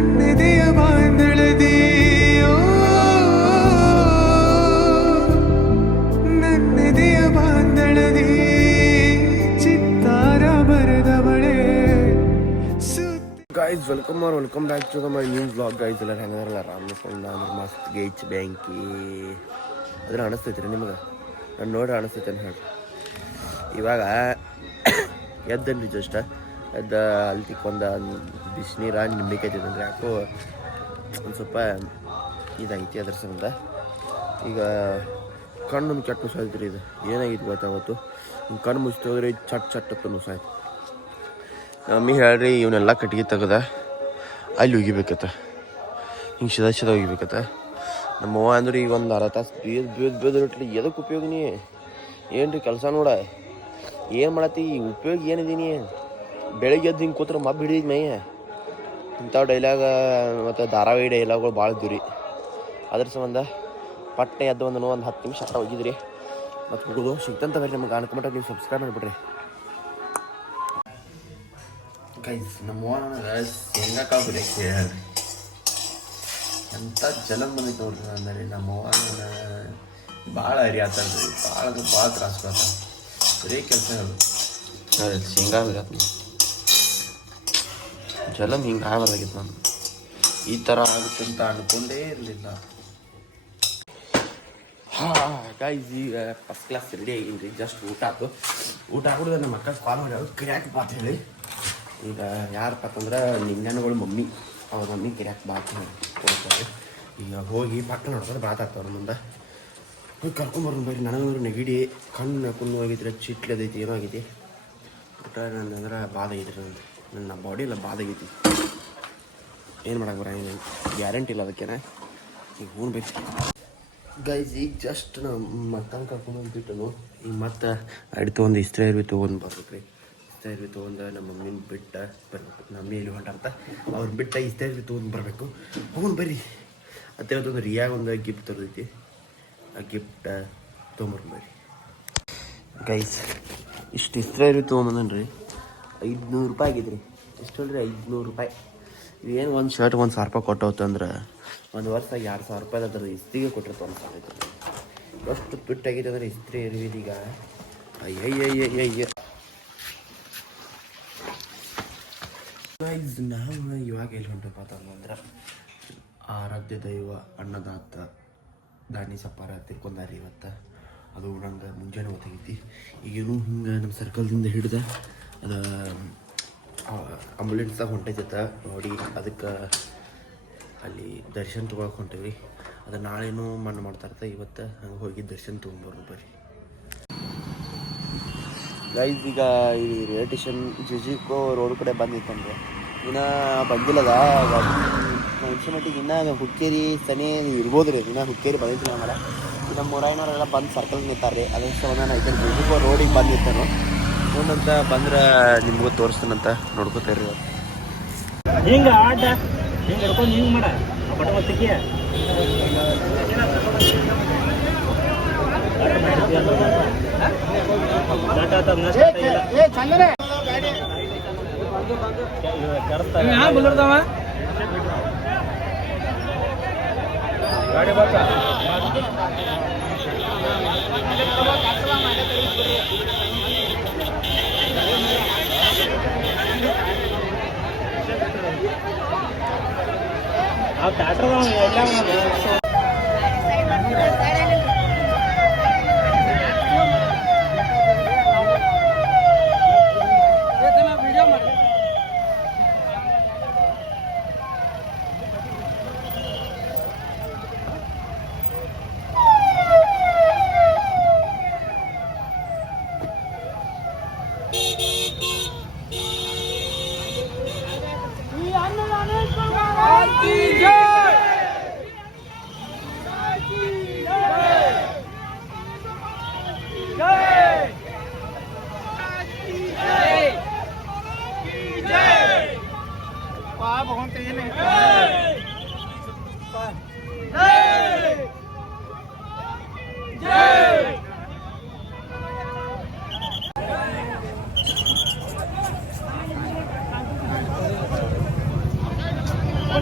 ನನ್ನೆದೆಯ ಬಾಂಧಳದಿ ನನ್ನೆದೆಯ ಬಾಂಧಳದಿ ಚಿತ್ತಾರ ಬರೆದವಳೆ. Guys welcome back to my new vlog. Guys ಎಲ್ಲ ಹೆಂಗಾರಲ್ಲ ರಾಮಸ್ಕೊಂಡ ಅಂದ್ರೆ ಮಸ್ತ್ ಗೇಚ್ ಬ್ಯಾಂಕಿ ಅದ್ರ ಅನಿಸ್ತೈತಿ ರೀ ನಿಮ್ಗೆ. ನಾನು ನೋಡಿ ಅನಿಸ್ತೈತೆ ಹೇಳಿ. ಇವಾಗ ಎದ್ದನ್ರಿ ಜಸ್ಟ್ ಎದ್ದ ಅಲ್ಲಿ ತಿಕ್ಕೊಂಡ ಬಿಸಿನೀರ ನಿಂಬೆಕಾಯಿ ತಿಂದ್ರೆ ಯಾಕೋ ಒಂದು ಸ್ವಲ್ಪ ಇದಾಗೈತಿ ಅದ್ರ ಸಂಬಂಧ. ಈಗ ಕಣ್ಣು ಚಟ್ ನುಸಾಯ್ತು ರೀ. ಇದು ಏನಾಗಿತ್ತು ಗೊತ್ತಾವತ್ತು ಹಿಂಗೆ ಕಣ್ಣು ಮುಚ್ಚಿ ಹೋದ್ರೆ ಚಟ್ ಅಂತ ನುಸಾಯ್ತು. ಮಮ್ಮಿ ಹೇಳ್ರಿ ಇವನ್ನೆಲ್ಲ ಕಟ್ಗೆ ತೆಗ್ದ ಅಲ್ಲಿ ಒಗಿಬೇಕತ್ತ, ಹಿಂಗೆ ಸಿದ ಒಗಿಬೇಕತ್ತ. ನಮ್ಮವ್ವ ಅಂದ್ರೆ ಈಗ ಒಂದು ಅರ್ಧ ತಾಸು ಬೇದ್ರಟ್ಲಿ ಎದಕ್ಕೆ ಉಪಯೋಗಿನಿ ಏನು ರೀ ಕೆಲಸ ನೋಡ ಏನು ಮಾಡತ್ತಿ ಉಪಯೋಗ ಏನಿದೀನಿ. ಬೆಳಿಗ್ಗೆ ಎದ್ದು ಹಿಂಗೆ ಕೂತ್ರೆ ಮಬ್ಬು ಹಿಡಿದಿದ್ದು ಮೈ. ಇಂಥವು ಡೈಲಾಗ ಮತ್ತು ಧಾರಾವಾಹಿ ಡೈಲಾಗ್ಗಳು ಭಾಳ ಇದ್ದು ರೀ. ಅದ್ರ ಸಂಬಂಧ ಪಟ್ಟೆ ಎದ್ದು ಒಂದು 10 ನಿಮಿಷ ಅಷ್ಟ ಹೋಗಿದ್ರಿ ಮತ್ತು ಹುಡುಗು ಸಿಗ್ತಂತ ಬರ್ರಿ. ನಮ್ಗೆ ಅನ್ಕೊಂಬಿಟ್ಟ ನೀವು ಸಬ್ಸ್ಕ್ರೈಬ್ ಮಾಡಿಬಿಡ್ರಿ. ಗೈಸ್ ನಮ್ಮ ನನಗೆ ಶೇಂಗಾ ಕಾಳು ಬಿಡಕ್ಕೆ ಹೇಳ್ರಿ ಎಂಥ ಜಲಮ್ ಬಂದೈತೆ ನೋಡ್ರಿ. ಅಂದರೆ ನಮ್ಮ ಅವ್ವನ ಭಾಳ ಹರಿ ಆತಲ್ರಿ, ಭಾಳ ತ್ರಾಸ ಬರ್ತಾನೆ. ಬರೀ ಕೆಲಸ ಹೇಳು ಶೇಂಗಾ ಬಿಡತ್ತೆ ಜಲಮ್ ಹಿಂಗೆ ಆಗಬಾರ್ದಾಗಿತ್ತು. ನಾನು ಈ ಥರ ಆಗುತ್ತೆ ಅಂತ ಅನ್ಕೊಂಡೇ ಇರಲಿಲ್ಲ. ಗೈಸ್ ಈಗ ಫಸ್ಟ್ ಕ್ಲಾಸ್ ರೆಡಿ ಆಗಿನಿ ರೀ. ಜಸ್ಟ್ ಊಟ ಹಾಕಿದ್ರೆ ನಮ್ಮ ಅಕ್ಕ ಕಾಲ್ ಮಾಡಿ ಅವ್ರು ಕಿರ್ಯಾಕ್ ಬಾತ್ ಹೇಳಿ. ಈಗ ಯಾರಪ್ಪ ಅಂತಂದ್ರೆ ನಿಂಗನಗಳು ಮಮ್ಮಿ, ಅವ್ರ ಮಮ್ಮಿ ಕಿರ್ಯಾಕ್ ಬಾತ್ ಕೊಡ್ತಾರೆ. ಈಗ ಹೋಗಿ ಪಕ್ಕ ನೋಡ್ತಾರೆ ಬಾತ್ ಆಗ್ತವ್ರ ಮುಂದೆ ಹೋಗಿ ಕರ್ಕೊಂಬರ್ನು ಬರ್ರಿ. ನನಗಂದ್ರೆ ನೆಗಡಿ ಕಣ್ಣು ಹೋಗಿದ್ರೆ ಚಿಟ್ಲಿ ಅದೈತಿ, ಏನೋ ಆಗೈತಿ. ಊಟ ನಂದಂದ್ರೆ ಬಾದ ಆಗೈತಿ ರೀ. ನನ್ನ ಬಾಡಿ ಎಲ್ಲ ಬಾದ ಆಗೈತಿ. ಏನು ಮಾಡಕ್ಕೆ ಬರ ಏನು ಗ್ಯಾರಂಟಿ ಇಲ್ಲ ಅದಕ್ಕೇನೆ. ಈಗ ಹೂನ್ ಬೇಕು ಗೈಸ್. ಈಗ ಜಸ್ಟ್ ನಮ್ಮ ಮಕ್ಕನ ಕರ್ಕೊಂಬಂದು ಬಿಟ್ಟನು. ಈಗ ಮತ್ತೆ ಅಡಿ ತೊಗೊಂಡು ಇಸ್ತ್ರಿ ಅರ್ವಿ ತೊಗೊಂಡು ಬರ್ಬೇಕು ರೀ. ಇಸ್ತ್ರಿ ಅರ್ವಿ ತೊಗೊಂಡು ನಮ್ಮ ಮಮ್ಮಿನ ಬಿಟ್ಟ ಬರ್ಬೇಕು. ನಮ್ಮ ಮಮ್ಮಿ ಎಲ್ಲಿ ಹೊಂಟಾರ್ತ ಅವ್ರು ಬಿಟ್ಟ ಇಸ್ತ್ರಿ ಅರ್ವಿ ತೊಗೊಂಡು ಬರಬೇಕು. ಹೋಗೋಣ ಬರ್ರಿ. ಅತ್ತೆ ಇವತ್ತೊಂದು ರಿಯಾಗ ಒಂದು ಗಿಫ್ಟ್ ತರೋದೈತಿ. ಆ ಗಿಫ್ಟ್ ತೊಗೊಂಬರ್ರಿ ಗೈಸ್. ಇಷ್ಟು ಇಸ್ತ್ರಿ ಅರ್ವಿ ತೊಗೊಂಬಂದನ್ ರೀ. 500 ರೂಪಾಯಿ ಆಗೈತೆ ರೀ. ಎಷ್ಟು ಹೇಳ್ರಿ 500 ರೂಪಾಯಿ. ಇವೇನು ಒಂದು ಶರ್ಟ್ 1000 ರೂಪಾಯಿ ಕೊಟ್ಟವತ್ತಂದ್ರೆ ಒಂದು ವರ್ಷ 2000 ರೂಪಾಯಿ ಅದ್ರ ಇಸ್ತ್ರಿಗೆ ಕೊಟ್ಟಿರ್ತ ಒಂದು ಸಾಲೈತೆ. ಎಷ್ಟು ತುಟ್ಟಾಗೈತೆ ಅಂದ್ರೆ ಇಸ್ತ್ರಿ ಅರಿವಿದೀಗ. ಅಯ್ಯಯ್ಯಯ್ಯಯ್ಯ ನಾವು ಇವಾಗ ಎಲ್ಲಿ ಹೊಂಟಪ್ಪ ಅಂತಂದ್ರೆ ಆರಾಧ್ಯ ದೈವ ಅನ್ನದಾತ ದಾನಿ ಸಪ್ಪಾರ ತಿರ್ಕೊಂಡಾರಿ ಇವತ್ತು. ಅದು ನಂಗೆ ಮುಂಜಾನೆ ಹೊತ್ತಾಗೈತಿ. ಈಗೇನು ಹಿಂಗೆ ನಮ್ಮ ಸರ್ಕಲ್ದಿಂದ ಹಿಡ್ದೆ ಅದು ಆಂಬುಲೆನ್ಸ್ದಾಗ ಹೊಂಟೈತ ನೋಡಿ. ಅದಕ್ಕೆ ಅಲ್ಲಿ ದರ್ಶನ ತೊಗೊಳಕ್ಕೆ ಹೊಂಟೇವಿ. ಅದು ನಾಳೆನೂ ಮಣ್ಣು ಮಾಡ್ತಾರತ್ತ. ಇವತ್ತು ಹಂಗೆ ಹೋಗಿ ದರ್ಶನ ತೊಗೊಂಬರ್ರು ಬರ್ರಿ ಗೈಸ್. ಈಗ ಈ ರೈಲ್ವೆ ಸ್ಟೇಷನ್ ಜಿಜಿಕೋ ರೋಡ್ ಕಡೆ ಬಂದಿತ್ತಂದ್ರೆ ಇನ್ನೂ ಬಂದಿಲ್ಲದ ಮನುಷ್ಯ ಮಟ್ಟಿಗೆ. ಇನ್ನೂ ಹುಕ್ಕೇರಿ ಸನಿ ಇರ್ಬೋದು ರೀ. ಇನ್ನೂ ಹುಕ್ಕೇರಿ ಬಂದಿದ್ದಿಲ್ಲ ಆಮೇಲೆ ನಮ್ಮ ಮೂರಾಯಿನವರೆಲ್ಲ ಬಂದು ಸರ್ಕಲ್ ನಿಂತಾರೆ. ಅದ್ರ ಸಂಬಂಧ ನಾ ಇದನ್ನು ಜಿಜಿಕೋ ರೋಡಿಗೆ ಬಂದು ನಿಂತಾನು. ಮುಂದಂತ ಬಂದ್ರೆ ನಿಮಗೂ ತೋರಿಸ್ತಾನಂತ ನೋಡ್ಕೋತೀರಿ. ಹಿಂಗೆ ಆಟ ಹಿಂಗೆ ಹಿಡ್ಕೊಂಡು ಹಿಂಗೆ ಮಾಡ ಬಟ ಮತ್ತಿಗೆ ಗಾಡಿ ಬರ್ತಾ आप डाक्टर A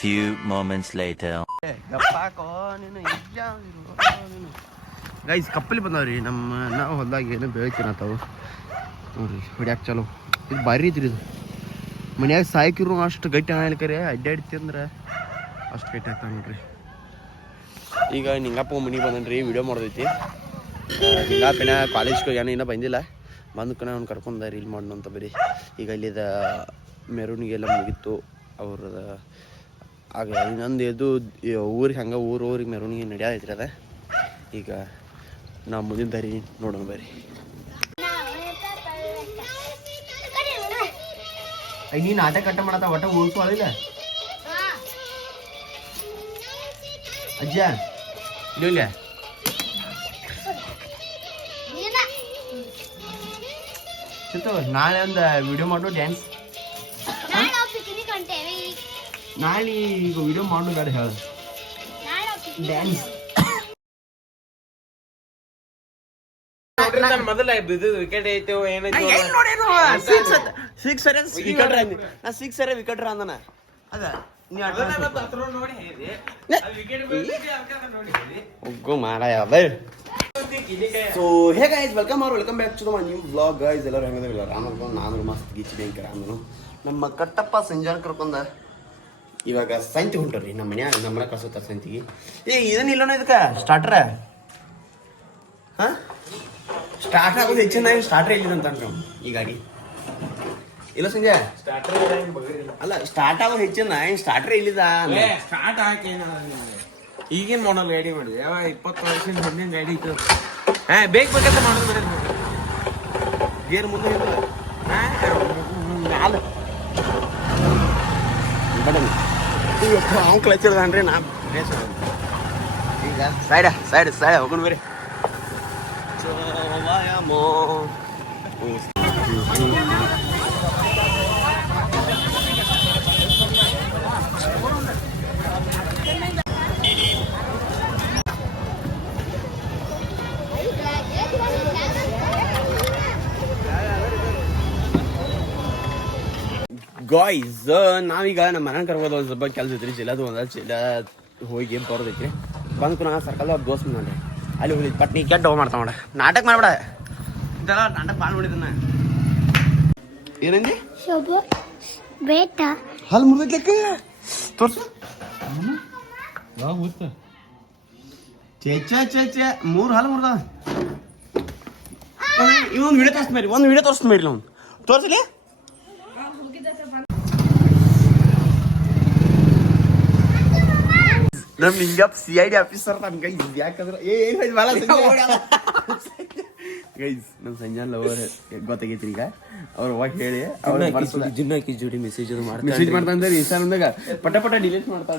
few moments later. Guys ಕಪ್ಪಲಿ ಬಂದಾವ್ರಿ ನಾವು ಹೊಲ್ದಾಗ ಏನೋ ಬೆಳಿತೀನತ್ತಾವು ನೋಡ್ರಿ ಹೊಡ್ಯಾಕ ಚಲೋ ಇದು ಭಾರಿ ಐತ್ರಿ ಇದು ಮನ್ಯಾಗ ಸಾಯ್ಕಿರು ಅಷ್ಟು ಗಟ್ಟಿ ಆಗ್ಲಿಕ್ಕರೆ ಅಡ್ಡಾಡ್ತಿ ಅಂದ್ರೆ ಅಷ್ಟು ಗಟ್ಟಿ ಆಗ್ತಾವ ನೋಡ್ರಿ. ಈಗ ನಿಂಗಪ್ಪ ಮನೆಗೆ ಬಂದನ್ರಿ ವಿಡಿಯೋ ಮಾಡೋದೈತಿ. ನಿಂಗಪ್ಪನ ಕಾಲೇಜ್ಗೆ ಏನೋ ಬಂದಿಲ್ಲ, ಬಂದಕ್ಕನ ಅವ್ನು ಕರ್ಕೊಂಡ ರೀಲ್ ಮಾಡೋಣ ಅಂತ ಬರೀ. ಈಗ ಇಲ್ಲಿದ ಮೆರವಣಿಗೆಲ್ಲ ಮುಗಿತು ಅವ್ರದ. ಆಗ ಇನ್ನೊಂದು ಇದು ಊರಿಗೆ ಹಂಗೆ ಊರಿಗೆ ಮೆರವಣಿಗೆ ನಡೆಯೈತ್ರಿ ಅದ. ಈಗ ನಾವು ಮುಂದಿನ ದಾರಿ ನೋಡೋಣ ಬರ್ರಿ. ನೀನು ಆಟ ಕಟ್ಟ ಮಾಡತ್ತ ಒಟ್ಟ ಉಳಿಸೋಳಿಲ್ಲ ಅಜ್ಜ ಇಲ್ಲ ನಾಳೆ ಒಂದು ವಿಡಿಯೋ ಮಾಡು ಡ್ಯಾನ್ಸ್. ನಾಳೆ ಈಗ ವಿಡಿಯೋ ಮಾಡು ಗಾಡಿ ಹೇಳ ಡ್ಯಾನ್ಸ್. ಮೊದಲ ವಿಕೆಟ್ ಐತೆ ವಿಕೆಟ್ ಅಂದನ ಅದ so hey guys welcome back to new vlog guys. ಎಲ್ಲರೂ ಹೆಂಗದಿಲ್ಲ ರಾಮರ್ಕೊಂಡು ನಾನು ಮಸ್ತ್ ಗೀಚಿ ಬ್ಯಾಂಕ್ ರಾಮನು ನಮ್ಮ ಕಟ್ಟಪ್ಪ ಸಂಜಾನ ಕರ್ಕೊಂಡ ಇವಾಗ ಸಂತಿ ಹೊಂಟ್ರಿ ನಮ್ಮ ಮನೆ ಕಳ್ಸೋತಾರ ಸಂತಿಗೆ. ಇದನ್ನ ಇಲ್ಲೋಣ ಇದಕ್ಕೆ ಸ್ಟಾರ್ಟ್ರ ಹಾಂ ಸ್ಟಾರ್ಟ್ ಆಗೋದು ಹೆಚ್ಚಿನ ಸ್ಟಾರ್ಟ್ರ್ ಎಲ್ಲಿದಂತ ಈ ಗಾಡಿ ಇಲ್ಲ ಸಂಜೆ ಅಲ್ಲ ಸ್ಟಾರ್ಟ್ ಆಗೋದು ಹೆಚ್ಚಿನ ಸ್ಟಾರ್ಟ್ರ್ ಎಲ್ಲಿದ ಸ್ಟಾರ್ಟ್ ಹಾಕಿ ಈಗಿನ ಮಾಡಲ್ ಗಾಡಿ ಮಾಡಿದೆ 20 ವರ್ಷದ ಹಿಂದಿನ ಗಾಡಿ ಇತ್ತು. ಬೇಕಂತ ಮಾಡೋದು ಬರೀ ಗೇರ್ ಮುಂದೆ ಅವ್ನು ಕಳಿಸಿರ್ದಾನ್ರಿ ನಾ ಈಗ ಸೈಡ್ ಹೋಗೋಣ ಬರ್ರಿ. ಗಾಯ್ಸ್ ನಾವೀಗ ನಮ್ಮ ಮನೆ ಕರ್ಬೋದು ಒಂದು ಸ್ವಲ್ಪ ಕೆಲಸ ಐತ್ರಿ. ಚಿಲ್ಲದು ಚಿಲ್ಲ ಹೋಗಿ ಬರೋದೈತ್ರಿ. ಬಂದ್ಕು ನಾ ಸರ್ಕಲ್ದಾಗ ದೋಸ್ತ್ ನೋಡ್ರಿ ಅಲ್ಲಿ ಹೋಗಿದ್ದು ಪಟ್ನಿ ಕೆಟ್ಟ ಹೋಗಿ ಮಾಡ್ತಾವ ನೋಡ. ನಾಟಕ ಮಾಡ್ಬೇಡ ಇದೆಲ್ಲ ನಾಟಕ ಭಾಳ ನೋಡಿದನ್ನ ಏನಂದಿ ಹಾಲು ಮುರಿದೈತ್ಲಕ್ಕ ತೋರ್ಸು. ಚೇ 3 ಹಾಲು ಮುರ್ದ. ಇವೊಂದು ವಿಡಿಯೋ ತೋರಿಸ್ತ ಮೇರಿ ಅವ್ನು ತೋರ್ಸಲಿ. ನಮ್ ನಿಂಗಪ್ಪ CID ಆಫೀಸರ್ ನಮ್ಗೆ ಯಾಕಂದ್ರೆ ಏನು ಭಾಳ ಗೈಸ್ ನಮ್ಮ ಸಂಜಾನ್ ಲವರ್ ಗೊತ್ತಾಗೈತ್ರಿ. ಈಗ ಅವ್ರು ಅವಾಗ ಹೇಳಿ ಜಿನ್ನಕಿ ಜೋಡಿ ಮೆಸೇಜ್ ಮಾಡ್ತಾ ಇನ್ಸ್ಟಾಗ್ರಾಮ್ದಾಗ ಪಟ ಡಿಲೀಟ್ ಮಾಡ್ತಾ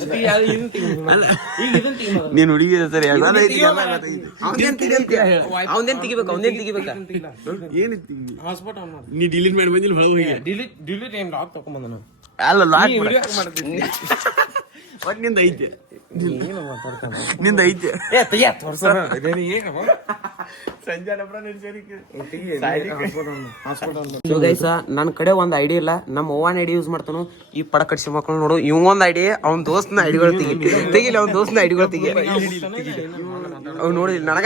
ನೀನು ಹುಡುಗಿ ಸರಿ ಏನು ನೀ ಡಿಲೀಟ್ ಮಾಡಿ ಬಂದಿಲ್ಲ ಡಿಲೀಟ್ ಏನ್ ಲಾಕ್ ತಗೊಂಬಂದ ಅಲ್ಲ ಲಾಕ್ ಒಟ್ಟು ನಿಂದ ಐತೆ ನನ್ನ ಕಡೆ ಒಂದ್ ಐಡಿ ಇಲ್ಲ, ನಮ್ಮ ಓವನ್ ಐಡಿ ಯೂಸ್ ಮಾಡ್ತಾನು. ಈ ಪಡ ಕಡ್ಸಿ ಮಕ್ಕಳು ನೋಡು, ಇವ್ ಒಂದ್ ಐಡಿ ಅವ್ನ ದೋಸ್ತನ ಐಡಿಗಳು ತೆಗಿಲಿ ಅವ್ನ ದೋಸ್ತನ ಐಡಿಗಳು ತೆಗಿ. ಅವ್ ನೋಡಿ ನನಗ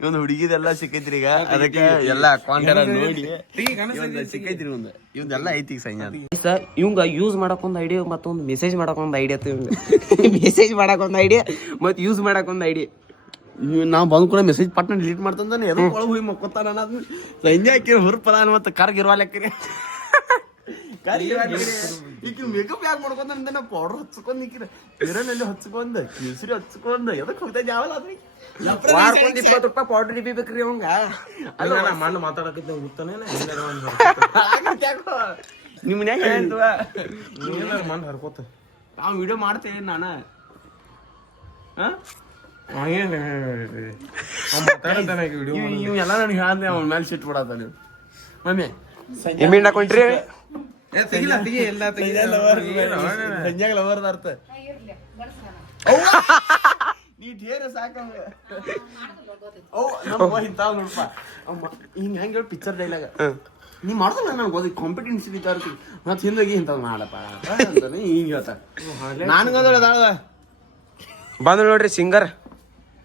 ಇವನ್ ಹುಡುಗಿದೆಲ್ಲ ಸಿಕ್ಕೈತ್ರಿ. ಈಗ ಅದಕ್ಕೆ ಎಲ್ಲ ನೋಡಿ ಸಿಕ್ಕೈತ್ರಿ ಇವಂದೆಲ್ಲ ಐತಿ ಸಂಜೆ. ಇವಂಗ ಯೂಸ್ ಮಾಡಕೊಂದ್ ಐಡಿಯಾ ಮತ್ತೊಂದು ಮೆಸೇಜ್ ಮಾಡಕೊಂದ್ ಐಡಿಯಾ ಮೆಸೇಜ್ ಮಾಡಕೊಂದ್ ಐಡಿಯಾ ಮತ್ ಯೂಸ್ ಮಾಡಕೊಂದ್ ಐಡಿಯಾ ನಾವು ಬಂದ್ ಕೂಡ ಮೆಸೇಜ್ ಪಟ್ನ ಡಿಲೀಟ್ ಮಾಡ್ತಾನೆ ಎದಕ್ಕೆ ಒಳಗೆ ಹೋಗಿ ಮಕ್ಕೋತಾನ ಅನ್ನೋದು ಸಂಜೆ ಹಾಕಿರಿ ಹುರ್ಪದ ಮತ್ತೆ ಕಾರ್ಗೆ ಇರುವಾಲಕ್ಕಿರಿ ಈಗ ಮೇಕಪ್ ಯಾಕೆ ಮಾಡ್ಕೊಂಡ ನಾ ಪೌಡರ್ ಹಚ್ಕೊಂಡ್ ನಿಕ್ಕಿರ ಬೇರೆನಲ್ಲಿ ಹಚ್ಕೊಂಡ್ ಕೇಸರಿ ಹಚ್ಕೊಂಡ್ ಎದಕ್ಕೆ ಹೋಗ್ತಾ ಯಾವಲ್ಲ ಅದ್ರಿ ವಾರಕ್ಕೊಂದ್ 20 ರೂಪಾಯಿ ಪೌಡರ್ ಬೇಕ್ರಿ ಅವಂಗ ಅಲ್ಲ ನಾ ಮಣ್ಣು ಮಾತಾಡಕತ್ತೆ ಗೊತ್ತಾನೆ ನಿಮ್ಮ ಮನ್ಯಾಗ ಹೇಳ್ತವ ಮಣ್ಣು ಹರ್ಕೋತ ನಾವು ವಿಡಿಯೋ ಮಾಡ್ತೇವೆ ನಾನು ಇವೆಲ್ಲ ನನಗೆ ಹೇಳ್ದೆ ಅವನ ಮೇಲೆ ಸಿಟ್ಟು ಬಿಡತ್ತ ನೀವು ಮಮ್ಮಿ ಎಮ್ಮಿಣ್ಣ ಕೊಂಡ್ರಿ ಸಂಜಾಗ ಲವರ್ದ ಅರ್ಥ ನೀ ಢೇರ ಸಾಕಂಗ ನಮ್ಮ ಇಂತಾವ್ ನೋಡಪ್ಪ ಹಿಂಗ ಹೆಂಗ ಹೇಳಿ ಪಿಕ್ಚರ್ ಡೈಲಾಗ ನೀ ಮಾಡ್ದಲ್ಲ ನನಗೆ ಗೊತ್ತ ಕಾಂಪಿಟೆನ್ಸ್ ಇರ್ತೀವಿ ಮತ್ತೆ ಹಿಂದಾಗಿ ಇಂಥವ್ ಮಾಡಪ್ಪ ಅಂತಾನೆ ಹಿಂಗ ಹೇಳ್ತ ನನ್ಗಂದ್ರೆ ಬಂದ್ ನೋಡ್ರಿ ಸಿಂಗರ್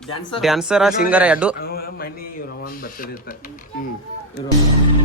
ಡ್ಯಾನ್ಸರ್ ಡ್ಯಾನ್ಸರ ಸಿಂಗರ್ ಎರಡು ಮನಿ ರವಾನ್ ಬರ್ತದಿರ್ತ ಹ್ಮ್